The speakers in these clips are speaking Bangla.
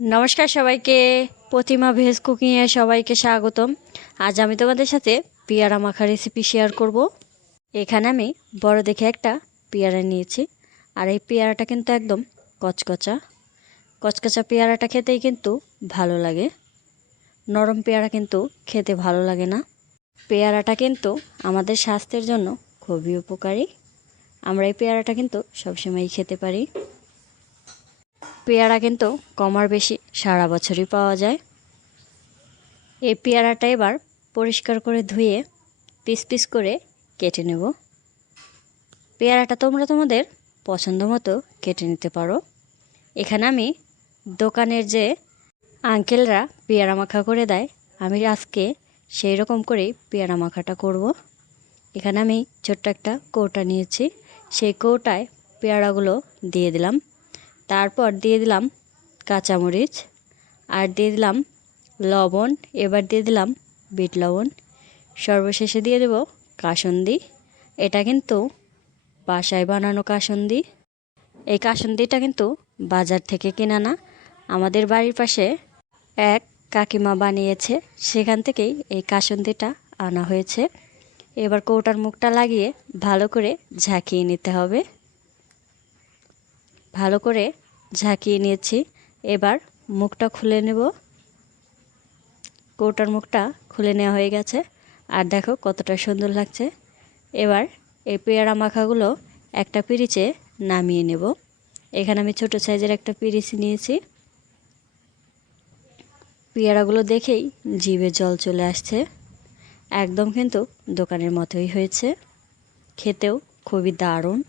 নমস্কার সবাইকে, প্রতিমা ভেজ কুকিংয়ে সবাইকে স্বাগতম। আজ আমি তোমাদের সাথে পেয়ারা মাখা রেসিপি শেয়ার করব। এখানে আমি বড় দেখে একটা পেয়ারা নিয়েছি, আর এই পেয়ারাটা কিন্তু একদম কচকচা কচকচা পেয়ারাটা খেতেই কিন্তু ভালো লাগে। নরম পেয়ারা কিন্তু খেতে ভালো লাগে না। পেয়ারাটা কিন্তু আমাদের স্বাস্থ্যের জন্য খুবই উপকারী। আমরা এই পেয়ারাটা কিন্তু সবসময়ই খেতে পারি। পেয়ারা কিন্তু কম আর বেশি সারা বছরই পাওয়া যায়। এই পেয়ারাটা এবার পরিষ্কার করে ধুয়ে পিস পিস করে কেটে নেব। পেয়ারাটা তোমরা তোমাদের পছন্দ মতো কেটে নিতে পারো। এখানে আমি দোকানের যে আঙ্কেলরা পেয়ারা মাখা করে দেয়, আমি আজকে সেই রকম করেই পেয়ারা মাখাটা করব। এখানে আমি ছোট্ট একটা কৌটা নিয়েছি, সেই কৌটায় পেয়ারাগুলো দিয়ে দিলাম। তারপর দিয়ে দিলাম কাঁচামরিচ, আর দিয়ে দিলাম লবণ, এবার দিয়ে দিলাম বিট লবণ, সর্বশেষে দিয়ে দেব কাসুন্দি। এটা কিন্তু বাসায় বানানো কাসুন্দি। এই কাসুন্দিটা কিন্তু বাজার থেকে কেনা না, আমাদের বাড়ির পাশে এক কাকিমা বানিয়েছে, সেখান থেকেই এই কাসুন্দিটা আনা হয়েছে। এবার কৌটার মুখটা লাগিয়ে ভালো করে ঝাঁকিয়ে নিতে হবে। ভালো করে ঝাঁকিয়ে নিয়েছি, এবার মুখটা খুলে নেব। কৌটার মুখটা খুলে নেওয়া হয়ে গেছে, আর দেখো কতটা সুন্দর লাগছে। এবার এই পেয়ারা মাখাগুলো একটা পিরিচে নামিয়ে নেব। এখানে আমি ছোট সাইজের একটা পিরিচ নিয়েছি। পেয়ারাগুলো দেখেই জিভে জল চলে আসছে, একদম কিন্তু দোকানের মতোই হয়েছে, খেতেও খুবই দারুণ।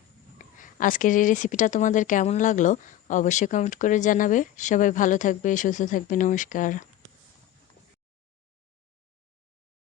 আজকের এই রেসিপিটা তোমাদের কেমন লাগলো অবশ্যই কমেন্ট করে জানাবে। সবাই ভালো থাকবে, সুস্থ থাকবে। নমস্কার।